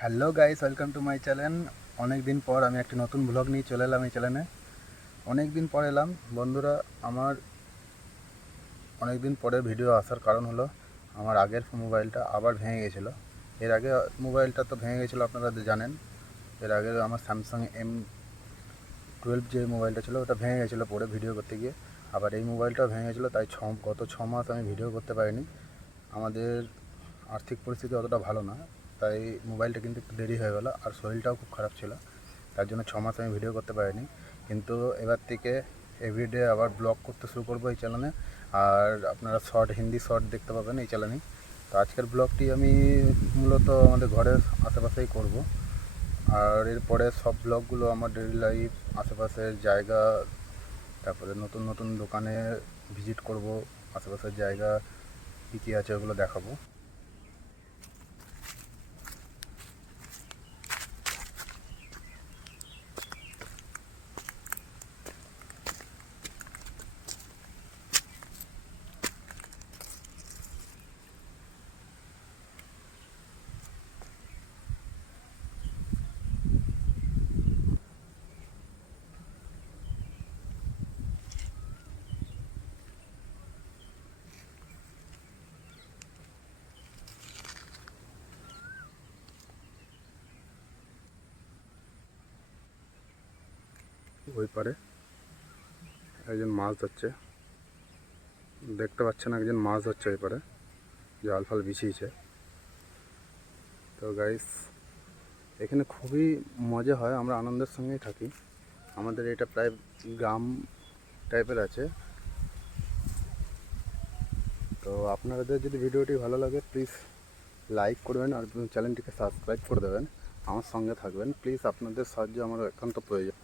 Hello guys, welcome to my channel. অনেক দিন পর আমি একটি নতুন ব্লগ নিয়ে চলে এলাম এই চ্যানেলে। অনেক দিন পর এলাম বন্ধুরা। আমার অনেক দিন পরে ভিডিও আসার কারণ হলো আমার আগের মোবাইলটা আবার ভেঙে গেছিলো। এর আগে মোবাইলটা তো ভেঙে গেছিলো, আপনারা জানেন। এর আগে আমার স্যামসাং M12 যে মোবাইলটা ছিল ওটা ভেঙে গেছিলো পরে ভিডিও করতে গিয়ে। আবার এই মোবাইলটাও ভেঙে গেছিলো, তাই গত 6 মাস আমি ভিডিও করতে পারিনি। আমাদের আর্থিক পরিস্থিতি অতটা ভালো না, তাই মোবাইলটা কিন্তু একটু দেরি হয়ে গেলো, আর শরীরটাও খুব খারাপ ছিল। তার জন্য 6 মাস আমি ভিডিও করতে পারিনি। কিন্তু এবার থেকে এভরিডে আবার ব্লগ করতে শুরু করবো এই চ্যানেলে। আর আপনারা হিন্দি শর্ট দেখতে পাবেন এই চ্যানেলে। তো আজকের ব্লগটি আমি মূলত আমাদের ঘরের আশেপাশেই করব। আর এরপরে সব ব্লগগুলো আমার ডেইলি লাইফ, আশেপাশের জায়গা, তারপরে নতুন নতুন দোকানে ভিজিট করব, আশেপাশের জায়গা কী কী আছে ওগুলো দেখাবো। ওই পারে একজন মাছ ধরছে, দেখতে পাচ্ছেন, একজন মাছ ধরছে ওই পারে, জাল ফাল বিছিয়েছে। তো গাইস, এখানে খুবই মজা হয়, আমরা আনন্দের সঙ্গেই থাকি। আমাদের এটা প্রায় গ্রাম টাইপের আছে। তো আপনাদের যদি ভিডিওটি ভালো লাগে প্লিজ লাইক করবেন আর চ্যানেলটিকে সাবস্ক্রাইব করে দেবেন, আমার সঙ্গে থাকবেন প্লিজ। আপনাদের সাহায্য আমার একান্ত প্রয়োজন।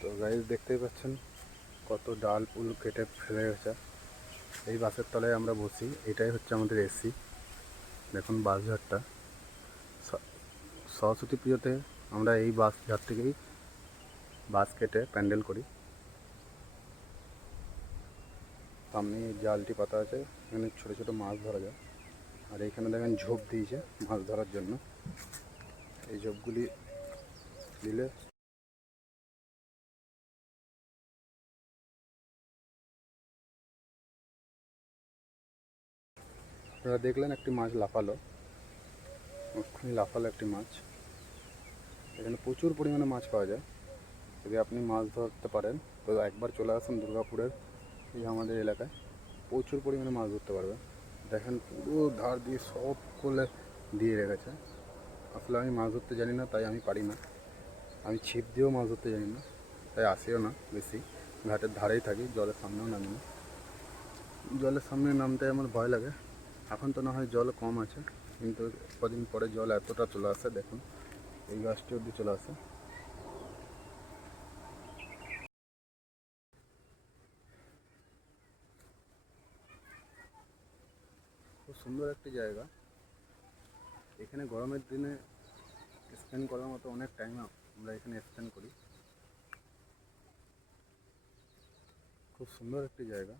তো গাইস, দেখতেই পাচ্ছেন কত ডাল ফুল কেটে ফেলে গেছে। এই বাসের তলায় আমরা বসি, এটাই হচ্ছে আমাদের এসি। দেখুন বাসঝাড়টা। সরস্বতী পুজোতে আমরা এই বাসঝাড় থেকেই বাস কেটে প্যান্ডেল করি। সামনে জালটি পাতা আছে, এখানে ছোটো ছোটো মাছ ধরা যায়। আর এইখানে দেখেন ঝোপ দিয়েছে মাছ ধরার জন্য। এই ঝোপগুলি দিলে আপনারা দেখলেন একটি মাছ লাফালো, এক্ষুনি লাফালো একটি মাছ। এখানে প্রচুর পরিমাণে মাছ পাওয়া যায়। যদি আপনি মাছ ধরতে পারেন তো একবার চলে আসুন দুর্গাপুরের এই আমাদের এলাকায়, প্রচুর পরিমাণে মাছ ধরতে পারবেন। দেখেন পুরো ধার দিয়ে সব কোলে দিয়ে রেখেছে। আসলে আমি মাছ ধরতে জানি না, তাই আমি পারি না। আমি ছিপ দিয়েও মাছ ধরতে জানি না, তাই আসিও না বেশি। ঘাটের ধারেই থাকি, জলের সামনেও নামি না। জলের সামনে নামতে আমার ভয় লাগে। এখন তো না হয় জল কম আছে, কিন্তু কদিন পরে জল এতটা চলে আসে, দেখুন এই গাছটি অবধি চলে আসে। খুব সুন্দর একটি জায়গা। এখানে গরমের দিনে স্পেন্ড করার মতো অনেক টাইম আমরা এখানে স্পেন্ড করি। খুব সুন্দর একটি জায়গা।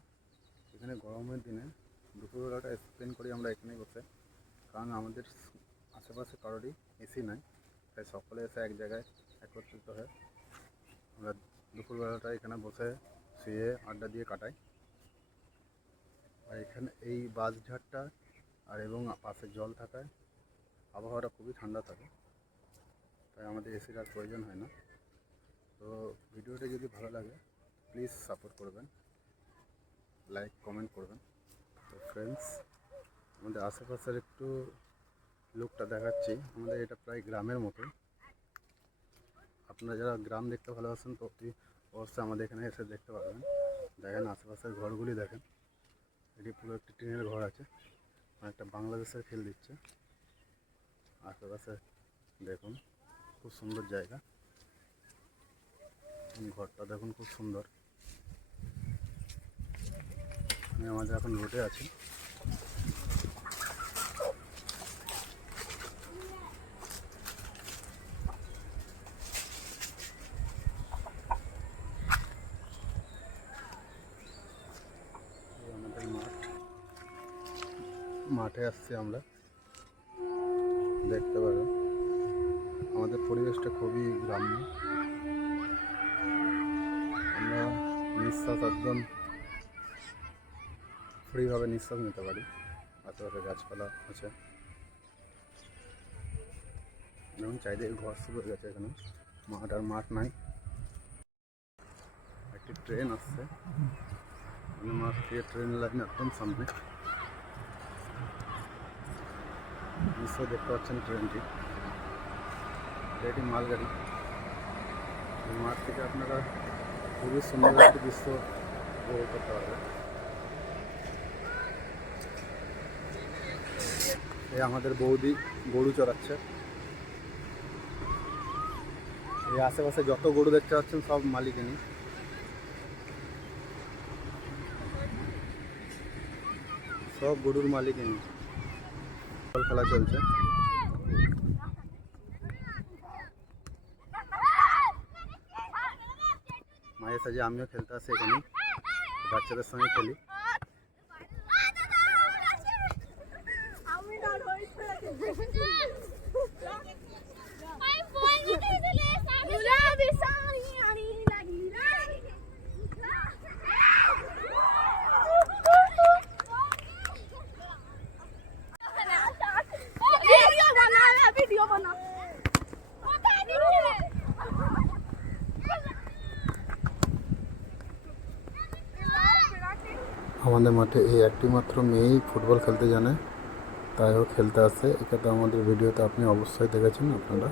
এখানে গরমের দিনে দুপুরবেলাটা স্পেন্ড করি আমরা এখানে বসে, কারণ আমাদের আশেপাশে কারোরই এসি নাই, তাই সকলে এসে এক জায়গায় একত্রিত হয়ে আমরা দুপুরবেলাটা এখানে বসে শুয়ে আড্ডা দিয়ে কাটাই। আর এখানে এই বাঁশঝাড়টা আর এবং পাশে জল থাকায় আবহাওয়াটা খুবই ঠান্ডা থাকে, তাই আমাদের এসির আর প্রয়োজন হয় না। তো ভিডিওটা যদি ভালো লাগে প্লিজ সাপোর্ট করবেন, লাইক কমেন্ট করবেন। তো ফ্রেন্ডস, আমাদের আশেপাশের একটু লুকটা দেখাচ্ছি। আমাদের এটা প্রায় গ্রামের মতো। আপনারা যারা গ্রাম দেখতে ভালোবাসেন তো অবশ্যই আমাদের এখানে এসে দেখতে পারবেন। দেখেন আশেপাশের ঘরগুলি দেখেন, এটি পুরো একটি টিনের ঘর আছে, একটা বাংলাদেশের ফিল দিচ্ছে। আশেপাশে দেখুন খুব সুন্দর জায়গা, ঘরটা দেখুন খুব সুন্দর। আমি আমাদের এখন রোডে আছি। আমাদের মাঠে আসছি আমরা, দেখতে পারো আমাদের পরিবেশটা খুবই গ্রাম্য। আমরা নিঃশ্বাস একদম ফ্রিভাবে নিঃশ্বাস নিতে পারি, আশেপাশে গাছপালা আছে এবং চারিদিকে ঘর শুরু হয়ে গেছে। এখানে মাঠ নাই। একটি ট্রেন আসছে, মাঠ থেকে ট্রেন লাইন একদম সামনে। নিশ্চয় দেখতে পাচ্ছেন ট্রেনটি, এটি মালগাড়ি। এই মাঠ থেকে আপনারা খুবই সুন্দর একটি দৃশ্য উপভোগ করতে পারবেন। এই আমাদের বৌদি গরু চড়াচ্ছে। এই আশেপাশে যত গরু দেখতে পাচ্ছেন সব মালিকিনি। সব গরুর মালিকিনি। খেলা চলছে। মাঝে সাঝে আমিও খেলতে আসি এখানে, বাচ্চাদের সঙ্গে খেলি। আমাদের মাঠে এই একটি মাত্র মেয়েই ফুটবল খেলতে জানে, তাই ও খেলতে আসে। এটা তো আমাদের ভিডিওতে আপনি অবশ্যই দেখেছেন আপনারা।